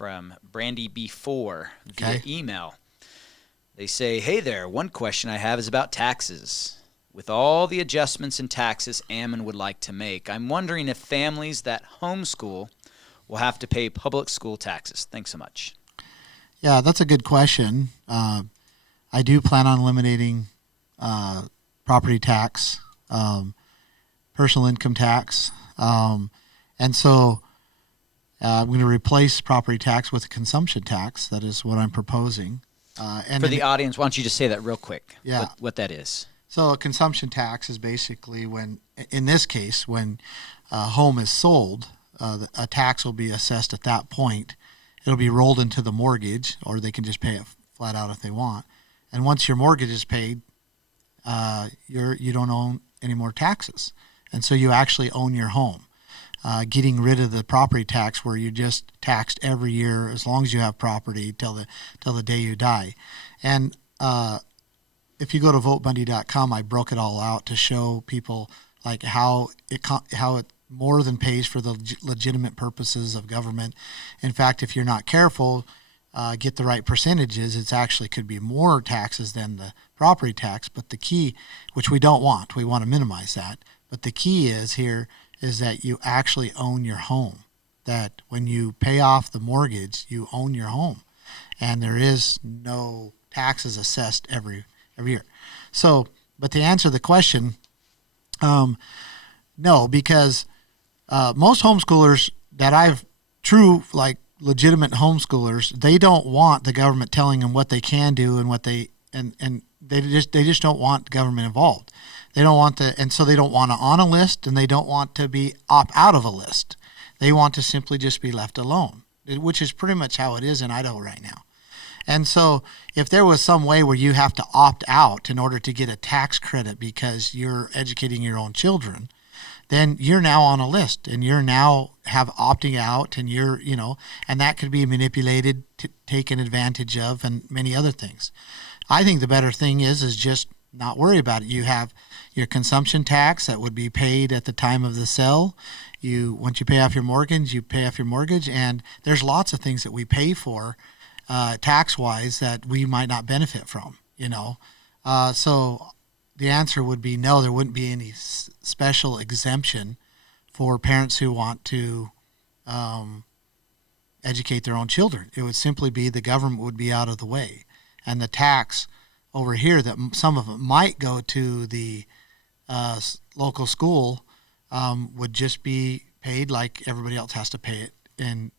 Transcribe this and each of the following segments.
from Brandy B4 via email. They say, hey there, one question I have is about taxes. With all the adjustments in taxes Ammon would like to make, I'm wondering if families that homeschool will have to pay public school taxes. Thanks so much. Yeah, that's a good question. I do plan on eliminating property tax, personal income tax, and so I'm going to replace property tax with a consumption tax. That is what I'm proposing. And for the audience, why don't you just say that real quick, what that is? So a consumption tax is basically when, in this case, when a home is sold, a tax will be assessed at that point. It'll be rolled into the mortgage, or they can just pay it flat out if they want. And once your mortgage is paid, you don't own any more taxes. And so you actually own your home. Getting rid of the property tax where you're just taxed every year as long as you have property till the day you die. And if you go to votebundy.com, I broke it all out to show people like how it more than pays for the legitimate purposes of government. In fact, if you're not careful, get the right percentages, it actually could be more taxes than the property tax. But the key, which we don't want, we want to minimize that. But the key is that you actually own your home. That when you pay off the mortgage, you own your home, and there is no taxes assessed every year. So, but to answer the question, no, because most homeschoolers that I've legitimate homeschoolers, they don't want the government telling them what they can do and what they just don't want government involved. They don't want and so they don't want to on a list, and they don't want to be opt out of a list. They want to simply just be left alone, which is pretty much how it is in Idaho right now. And so if there was some way where you have to opt out in order to get a tax credit because you're educating your own children, then you're now on a list, and you're now have opting out, and and that could be manipulated, taken advantage of, and many other things. I think the better thing is just not worry about it. You have your consumption tax that would be paid at the time of the sale. Once you pay off your mortgage, you pay off your mortgage, and there's lots of things that we pay for tax-wise that we might not benefit from, So the answer would be no, there wouldn't be any special exemption for parents who want to educate their own children. It would simply be the government would be out of the way. And the tax over here, that some of it might go to the local school, would just be paid like everybody else has to pay it. And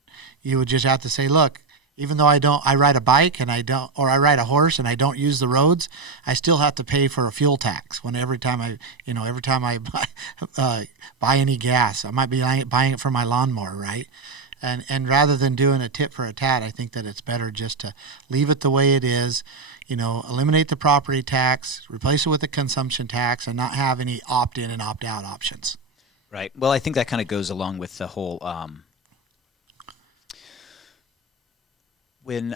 you would just have to say, look, even though I ride a bike and I ride a horse and I don't use the roads, I still have to pay for a fuel tax every time I buy any gas. I might be buying it for my lawnmower, right? And rather than doing a tit for a tat, I think that it's better just to leave it the way it is, eliminate the property tax, replace it with a consumption tax, and not have any opt-in and opt-out options. Right. Well, I think that kind of goes along with the whole when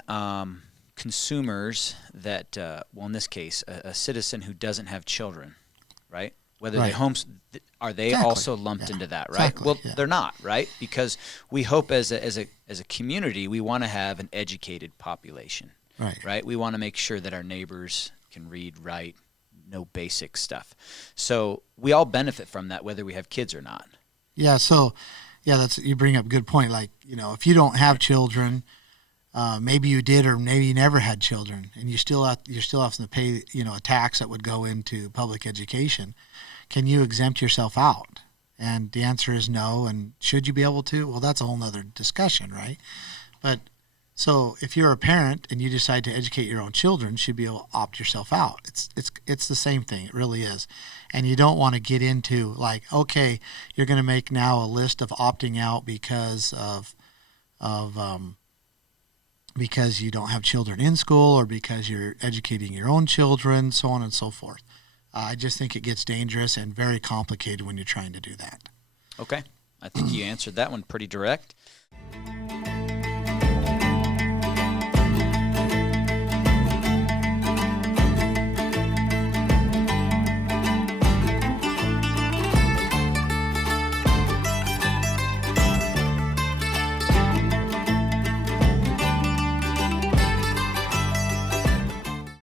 consumers that, in this case, a citizen who doesn't have children, right? Whether they are they also lumped into that, right? Exactly. Well, they're not, right? Because we hope as a community, we want to have an educated population, right? We want to make sure that our neighbors can read, write, know basic stuff. So we all benefit from that, whether we have kids or not. Yeah. So, you bring up a good point. Like, if you don't have children, maybe you did, or maybe you never had children, and you're still have to pay, a tax that would go into public education. Can you exempt yourself out? And the answer is no. And should you be able to? Well, that's a whole nother discussion, right? But so if you're a parent and you decide to educate your own children, you should be able to opt yourself out. It's the same thing. It really is. And you don't want to get into like, okay, you're going to make now a list of opting out because because you don't have children in school, or because you're educating your own children, so on and so forth. I just think it gets dangerous and very complicated when you're trying to do that. Okay. I think you answered that one pretty direct.